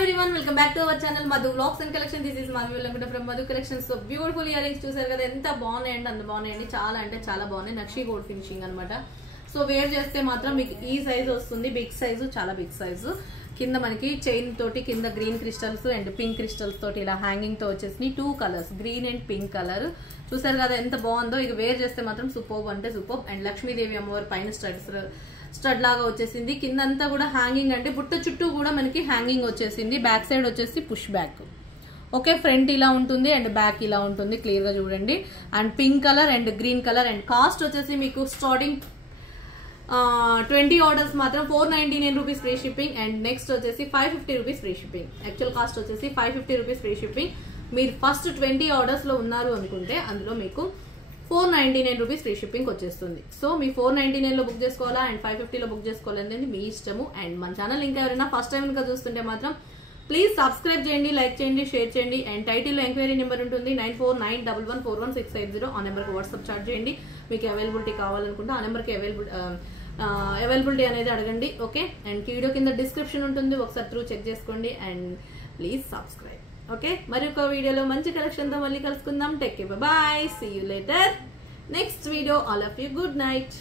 everyone, welcome back to our channel Madhu Vlogs and Collection. This is Madhu Velankuta from Madhu Collection. So beautiful earrings చూసారు కదా, ఎంత బాగున్నాయి అంటే అంత బాగున్నాయండి. చాలా అంటే చాలా బాగున్నాయి. నక్షి గోల్డ్ ఫినిషింగ్ అన్నమాట. సో వేర్ చేస్తే మాత్రం మీకు ఈ సైజ్ వస్తుంది, బిగ్ సైజు, చాలా బిగ్ సైజు. కింద మనకి చైన్ తోటి కింద green crystals and pink crystals తోటి ఇలా హ్యాంగింగ్ తో వచ్చేసి 2 colours, green and pink colour. చూసారు కదా ఎంత బాగుందో. ఇక వేర్ చేస్తే మాత్రం సూపర్బ్ అంటే సూపర్బ్. అండ్ లక్ష్మీదేవి అమ్మవారి పైన స్టడ్ లాగా వచ్చేసింది. కిందంతా కూడా హ్యాంగింగ్ అంటే బుట్ట చుట్టూ కూడా మనకి హ్యాంగింగ్ వచ్చేసింది. బ్యాక్ సైడ్ వచ్చేసి పుష్ బ్యాక్. ఓకే, ఫ్రంట్ ఇలా ఉంటుంది అండ్ బ్యాక్ ఇలా ఉంటుంది. క్లియర్ గా చూడండి. And pink colour and green colour. And cost వచ్చేసి మీకు స్టార్టింగ్ 20 ఆర్డర్స్ మాత్రం 499 rupees free shipping. And next వచ్చేసి 550 rupees free shipping. Actual cost వచ్చేసి 550 రూపీస్ ఫ్రీ షిప్పింగ్. మీరు ఫస్ట్ 20 ఆర్డర్స్ లో ఉన్నారు అనుకుంటే అందులో మీకు 499 రూపీస్ ఫ్రీ షిప్పింగ్ వచ్చేస్తుంది. సో మీ 499 లో బుక్ చేసుకోవాలా అండ్ 550 లో బుక్ చేసుకోవాలనేది మీ ఇష్టము. అండ్ మన ఛానల్ ఇంకా ఎవరైనా ఫస్ట్ టైం ఇంకా చూస్తుంటే మాత్రం ప్లీజ్ సబ్స్క్రైబ్ చేయండి, లైక్ చేయండి, షేర్ చేయండి. అండ్ టైటిల్లో ఎంక్వైరీ నెంబర్ ఉంటుంది 9491141680. ఆ నెంబర్కి వాట్సాప్ చాట్ చేయండి. మీకు అవైలబిలిటీ కావాలనుకుంటే ఆ నెంబర్కి అవైలబిలిటీ అనేది అడగండి. ఓకే, అండ్ వీడియో కింద డిస్క్రిప్షన్ ఉంటుంది, ఒకసారి త్రూ చెక్ చేసుకోండి. And please subscribe. ఓకే, మరి ఒక వీడియోలో మంచి కలెక్షన్ తో మళ్ళీ కలుసుకుందాం. Take care, bye, see you later next video. All of you good night.